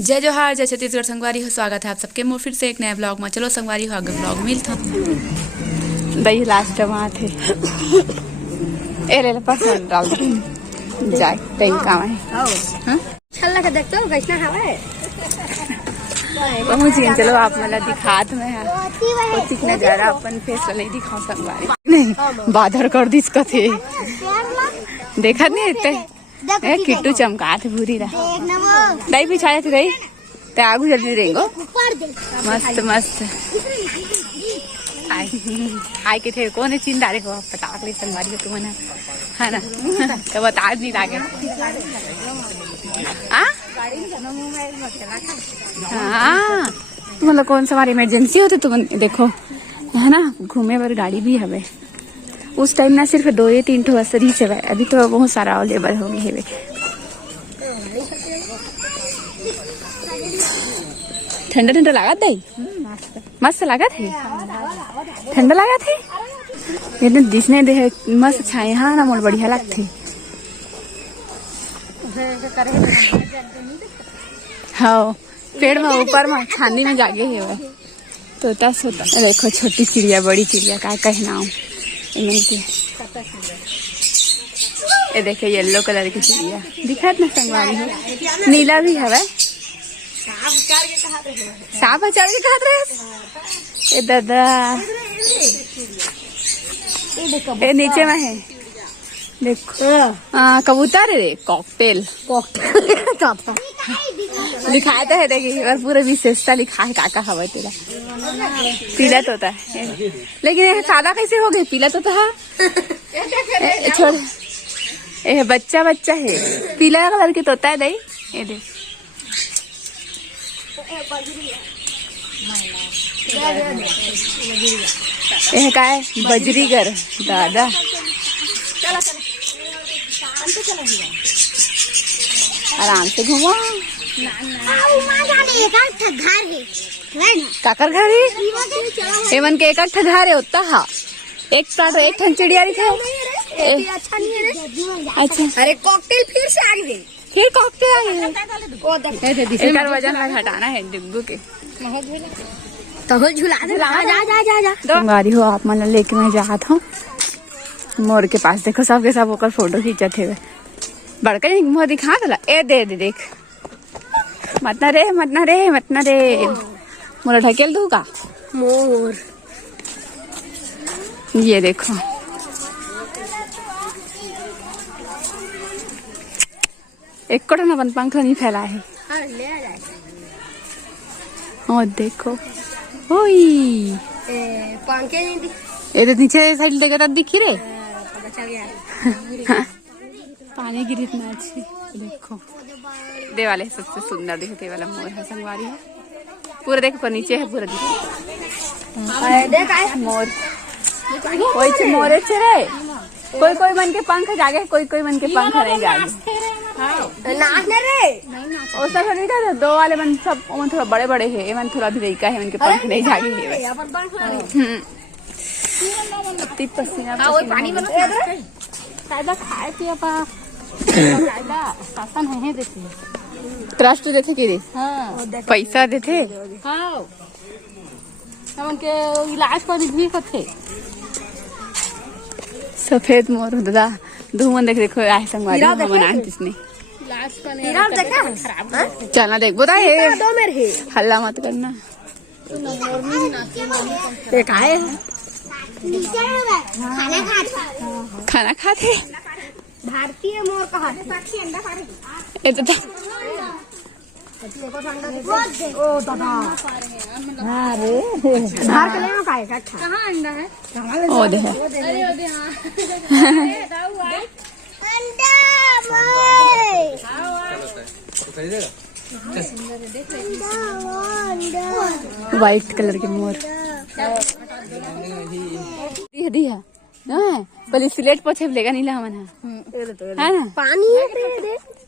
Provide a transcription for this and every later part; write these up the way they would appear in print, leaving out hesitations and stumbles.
जय जोहार, जय छत्तीसगढ़। संगवारी हो, स्वागत है आप सबके मोर फिर से एक नया ब्लॉग में। चलो संगवारी हो, आगे ब्लॉग मिल था दही लास्ट वहाँ थे ए ले पसंद डाल दे जाए दही काम है। छल्ला के देखते हो कैसा हवा पहुँच गए। चलो आप मतलब दिखात में है कुछ नजारा अपन फेस नहीं दिखाओ संगवारी नहीं बाधर कर दी इसका थे देखा नहीं इतने ए किट्टू चमका थे पूरी दही पिछाया थे दही ते आगू जल्दी रहेंगो मस्त मस्त आए के थे कौन चीन डाले हो पटाख ले संगवारी हो तुम है ना तो बता नहीं लागे हाँ मतलब कौन सा हमारी इमरजेंसी होती तुम देखो है ना घूमे पर गाड़ी भी हवे उस टाइम ना सिर्फ 2 या 3 ठो असर ही से अभी तो बहुत सारा अवेलेबल हो गए है। ठंडा ठंडा लगा थे मस्त लगा थे ठंडा लगा थे एकदम दिखने दे मस्त छाए हाँ ना मोड़ बढ़िया लगते हाँ पेड़ में ऊपर में छानी में जागे है वह तोता सोता देखो छोटी चिड़िया बड़ी चिड़िया का कहना ये देखे येलो कलर की चिड़िया दिखा ना संगवारी है नीला भी है वह सांप अचार के कहा रहे ए दादा ए नीचे में है देखो कबूतर है रे कॉकटेल लिखाया तो है देखिए और पूरा विशेषता लिखा है काका हवा तेरा पीला तोता है लेकिन ये सादा कैसे हो गए पीला तोता है छोड़ ये बच्चा बच्चा है पीला कलर की तोता है दही ये देख ये का है बजरीगर दादा आराम से घुमा काकर घर है एमन के एक घर है होता है एक साथ एक ठन चिड़िया दिखा अच्छा अरे कॉकटेल फिर से आ गए फिर कॉकटेल आ गए वजन घटाना है डिब्बू के तो झुला दे जा गाड़ी हो आप मतलब लेके मैं जात हूँ मोर के पास देखो सबके सब होकर फोटो खींचत है बड़का मुँह दिखा दला ए दे दे देख मत ना रे मोरा ढकेल दू का मोर ये देखो एक कोटा ना पंख नहीं फैला है और देखो ओई पंखे नहीं ये तो नीचे साइड देखा तब दिखी रे पानी गिरी इतना अच्छी देखो दे वाले सबसे सुंदर दिखते वाला मोर है संगवारी है पूरा देखो पर नीचे है पूरा देखो मोर कोई मोरे रे कोई मन के पंख जागे कोई मन के पंख नहीं जागे नाचने रे और सब नहीं था 2 वाले मन सब मन थोड़ा बड़े बड़े है एमन थोड़ा भी लड़का है उनके पंख नहीं जागे है पसीना पानी में खाए थी अपा शासन है देते ट्रस्ट देते कि रे पैसा देते हाँ उनके इलाज कर भी करते सफेद मोर दादा धूमन देख देखो आए संगवारी बनाए किसने चलना देख बोला है हल्ला मत करना खाना खाते भारतीय मोर का ये तो ओ दादा अरे धार के लेना का कहां अंडा है ओ दे अरे ओ दे हां अंडा मोर व्हाइट कलर के मोर दिया पहले सिलेट पोछे लेगा नीला मन है ना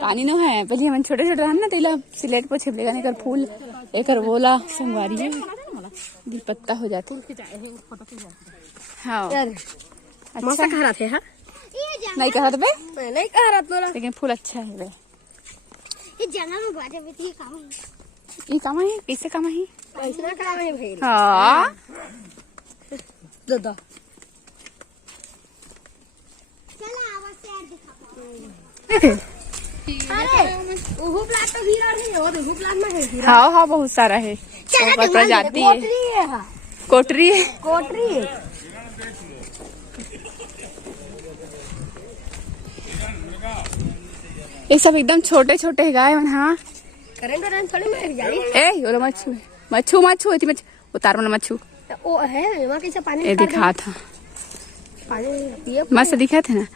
पानी नो है पहले हम छोटे छोटे रहन ना तेला सिलेट पोछे लेगा नहीं कर फूल एक बोला संगवारी है दी पत्ता हो जाते हाँ मौसा कह रहा थे हाँ नहीं कहा था बे नहीं कह रहा तो लेकिन फूल अच्छा है बे ये जंगल में बाजे में थी काम ये काम है कैसे काम है ऐसा काम है भाई हाँ दादा चला आवाज से यार दिखा अरे वो प्लाट तो हीरा है और वो प्लाट में है हीरा हाँ हाँ बहुत सारा है ऊपर प्रजाति है कोटरी है कोटरी है ये सब एकदम छोटे छोटे गाय मन हाँ करंट थोड़ी में जाई ए योलो मच्छू मच्छू मच्छू इतनी मच्छू उतार मन मच्छू ओ है वहां कैसे पानी ये दिखा था पानी ये मस्त दिखा थे ना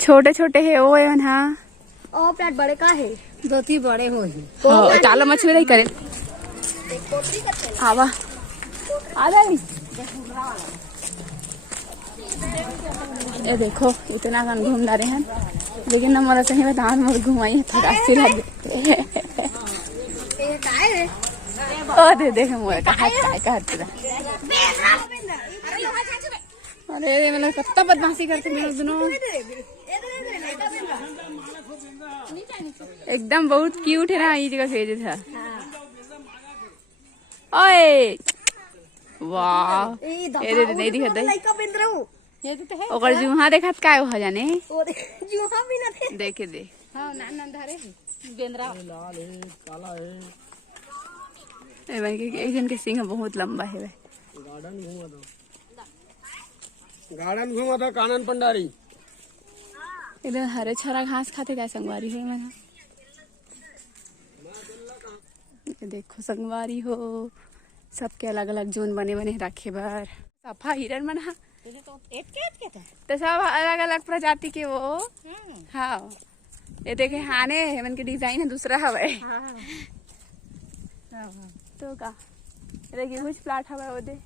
छोटे छोटे है वो है हाँ ओ प्लाट बड़े का है दो तीन बड़े हो ही हाँ तालो मच्छू नहीं करे आवा आ गई ये देखो इतना कन घूम ला रहे हैं लेकिन ना मोला सही बता मोर घुमाई थोड़ा सिर ओ दे देख मोर का हाथ का तेरा अरे मतलब कितना बदमाशी करते मेरे दोनों एकदम बहुत क्यूट है ना ये जगह भेजे था ओए वाह ये दे नहीं दिखा दे ये तो है ओकर जुहा देखत काय हो जाने ओ जुहा भी ना थे देखे दे हां नान धारे बेंद्रा लाल है काला है ए भाई के एक जन के सिंह बहुत लंबा है भाई गार्डन घूमा था कानन पंडारी इधर हरे छरा घास खाते क्या संगवारी है मैं ये देखो संगवारी हो सबके अलग अलग जोन बने बने रखे बार सफा हिरन मन हा तो सब अलग अलग प्रजाति के वो हाँ ये देखे हाने हेमन के डिजाइन है दूसरा हवे तो का देखिए कुछ प्लाट हवे वो दे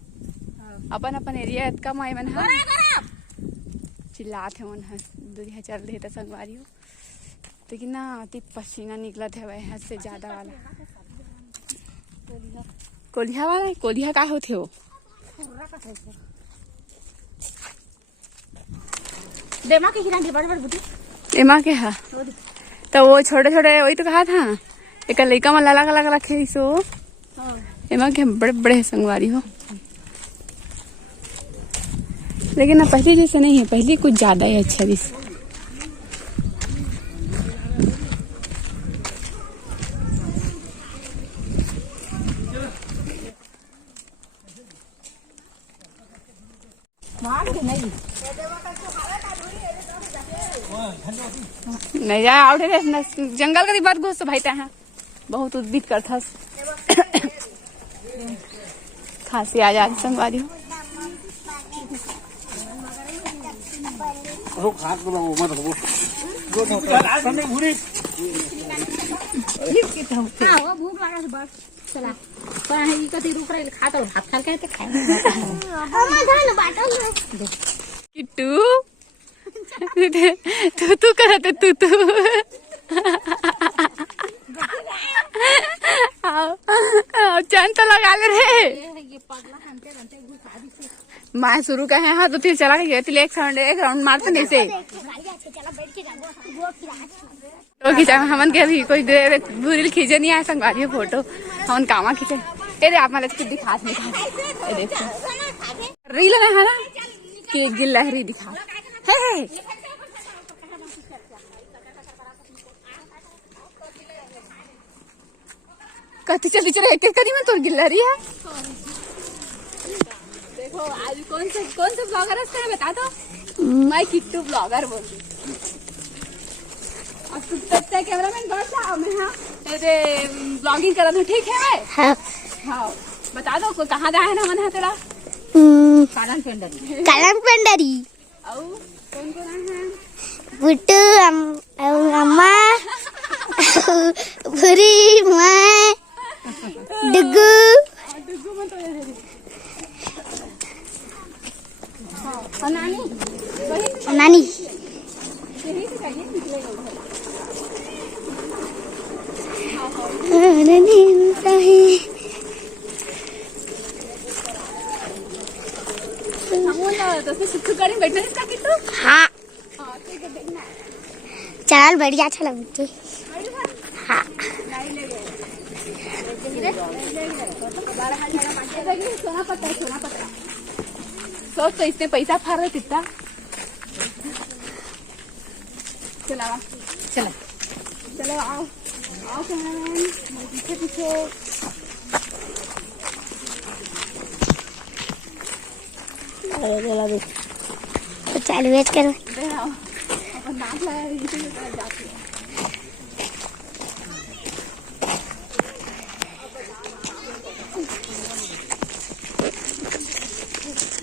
अपन अपन एरिया इतना माई मन हा चिल्लात है मन दूरिया चल रहे तो संगवारी हो लेकिन ना अति पसीना निकलत है वह से ज्यादा वाला कोलिया वाला कोलिया का होते हो देमा के हिरन बड़ बड़ बुटी एमा के हा तो वो छोटे छोटे वही तो कहा था एक लड़का में लाला लाला रखे सो एमा के बड़े बड़े संगवारी हो लेकिन ना पहले जैसे नहीं है पहले कुछ ज्यादा ही अच्छा दिस नहीं जा आउट रे जंगल का बात घुस भाई ता बहुत उद्भिद करता खांसी आ जाती संगवारी हो वो खास को मत हो सामने भूरी हां वो भूख लगा से बस चला पर है ई कति रुक रहे खाता और हाथ खा के तो खाए हम धान बाटल किट्टू तू करते तू चैन तो लगा ले रे ये पगला हमते बनते घुसा दी से मैं शुरू का है हाँ तो फिर चला गया तिल एक राउंड मारते नहीं से चला बैठ के जाओ वो खिला तो खींचा हमन के भी कोई बुरी खींचे नहीं आया संगवारी फोटो हमन कामा खींचे ये आप मतलब खुद दिखा ये देखो रील में है ना कि गिलहरी दिखा है कति चली चले एक करी में तो गिलहरी है देखो आज कौन से ब्लॉगर है बता दो मैं किट्टू ब्लॉगर बोल रही और तुम कैमरामैन बैठ जाओ मैं हाँ तेरे ब्लॉगिंग करा तो ठीक है मैं हाँ बता दो को कहाँ जाए ना मन है तेरा कालन पेंडरी और कौन कौन है बुट्टू अम्मा भूरी मैं डुगू नानी बैठना इसका किट्टू हाँ चल बढ़िया अच्छा लगती हाँ सोना पत्ता सोच तो इसने पैसा फाड़ रहे कितना। चला चलो चलो आओ आओ कैमरामैन पीछे पीछे। तो चालू वेट करो। अपन नाक लगा जाती है।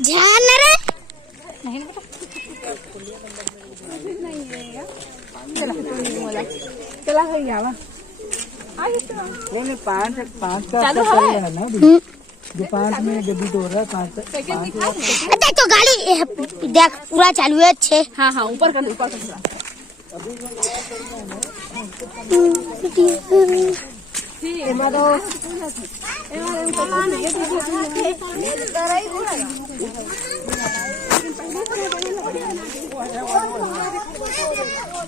ध्यान न रे नहीं चला चला हो गया वा आगे चलो। नहीं पाँच का चालू है ना जो 5 में गड्डी तो हो रहा है 5 देख तो गाड़ी देख पूरा चालू है अच्छे। हाँ हाँ ऊपर कर थोड़ा।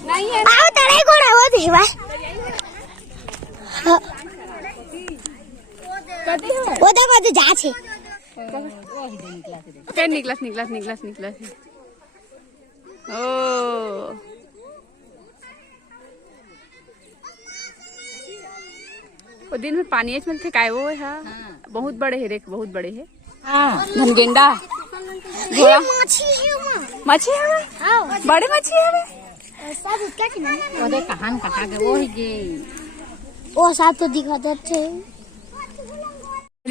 नहीं है आओ तड़ाई घोड़ा वो देवा वो देखो तो जा छे फिर निकलस ओ वो दिन में पानी में थे काय वो है बहुत बड़े है देख बहुत बड़े है। हाँ धनगेंडा घोड़ा मछली है बड़े मछली है सब क्या किना वो देख कहां कटा के वो ही गे वो सब तो दिखाते अच्छे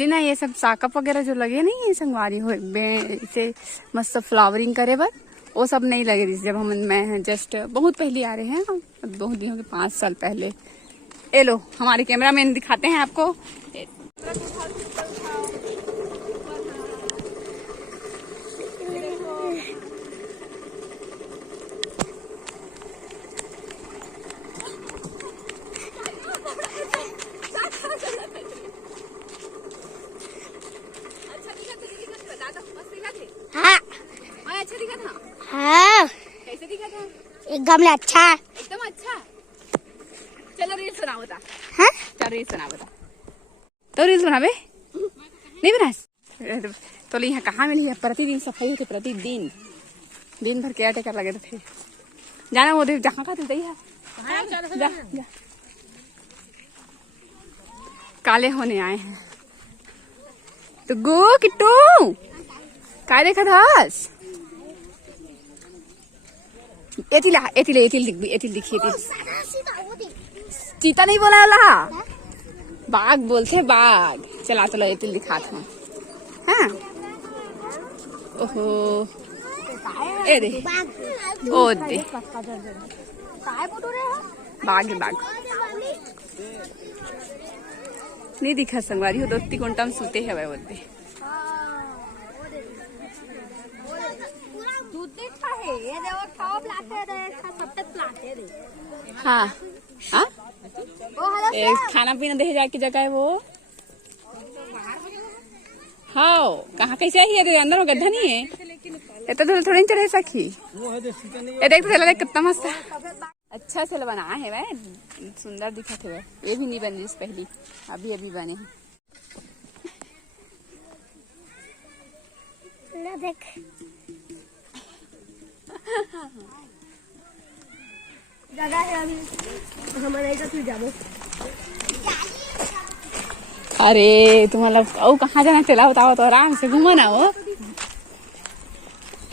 ना ये सब साकप वगैरह जो लगे नहीं ये संगवारी हो इसे मस्त फ्लावरिंग करे बर वो सब नहीं लगे थी जब मैं जस्ट बहुत पहले आ रहे हैं बहुत दिनों के 5 साल पहले। ए लो हमारे कैमरामैन दिखाते हैं आपको। हाँ अच्छा दिखा था। हाँ कैसे दिखा था? एकदम अच्छा एकदम अच्छा। चलो रील सुना बता। हाँ चलो रील सुना बता। तो रील सुना बे नहीं बना तो यहाँ कहाँ मिली है प्रतिदिन सफाई होती प्रतिदिन दिन भर केयर टेकर लगे थे जाना वो देख जहाँ का तो दही है जा, जा। काले होने आए हैं तो गो किट्टू काले खदास एतिल दिखिए चीता नहीं बोला वाला बाघ बोलते बाघ। चला चलो एतिल दिखाते हैं। हाँ ओहो ए दे ओ दे बाघ नहीं दिखा संगवारी हो दोस्ती कोंटा में सूते है बोलते हाँ हाँ खाना पीना दे जाके जगह है वो। हाँ कहाँ कैसे आई है अंदर में गड्ढा नहीं है ये तो थोड़ी चढ़े सखी ये देख तो देख कितना मस्त है। अच्छा से बना है वह सुंदर दिखा थे वह ये भी नहीं बनी पहली अभी अभी बने हैं। देख जगह है अभी हमारे इधर तू जाबो। अरे तुम्हाला ओ कहाँ जाना चला बताओ तो आराम से घूमो ना वो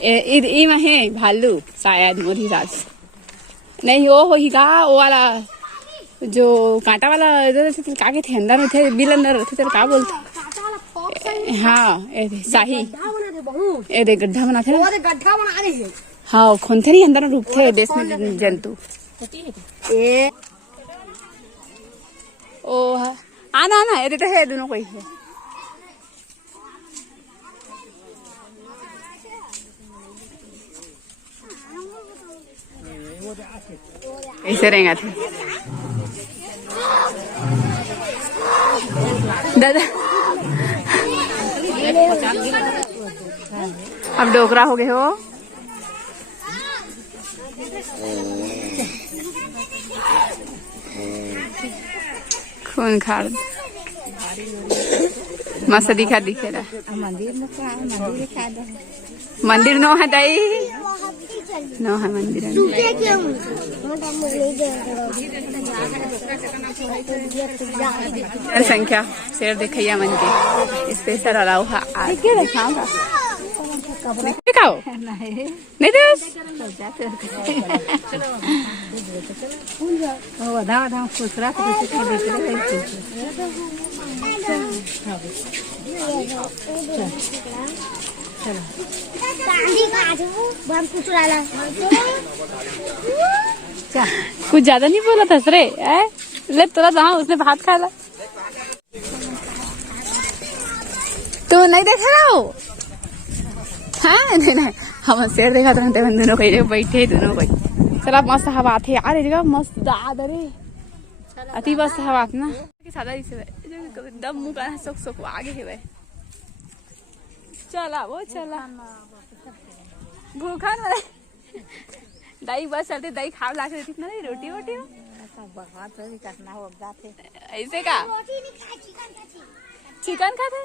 ई में है भालू शायद मोदी सास नहीं वो होगा वो वाला जो कांटा वाला इधर से कागे थे अंदर में थे बिल अंदर थे तेरे का बोलते हाँ शाही ए दे गड्ढा बना थे गड्ढा बना रही है। हाँ खोनते नहीं अंदर रूप थे देश में जंतु ए ओ आना आना ये तो है दोनों कोई है। ऐसे रहेगा थे दादा अब डोकरा हो गए हो खून खाड़ मस्त दिखा दिखे रहा मंदिर में क्या है? मंदिर खा दो। मंदिर नो है दाई नो है मंदिर जनसंख्या शेर देखैया मंदिर स्पेशल अलाउ है आगे दिखाऊंगा दिखाओ नहीं दे खुसरा कुछ ज्यादा नहीं बोला था रे ले तोरा जहाँ उसने भात खा ला तू नहीं देख रहा हो हाँ नहीं नहीं हम शेर देखा तो दोनों कहीं बैठे दोनों कोई चला मस्त हवा थे यार देखा मस्त दाद अरे अति मस्त हवा ना सादा इसे एकदम मुंह का सोक सोक आगे है भाई चला वो चला भूखा ना दही बस चलते दही खा ला के इतना नहीं रोटी वोटी बहुत करना हो जाते ऐसे का चिकन खाते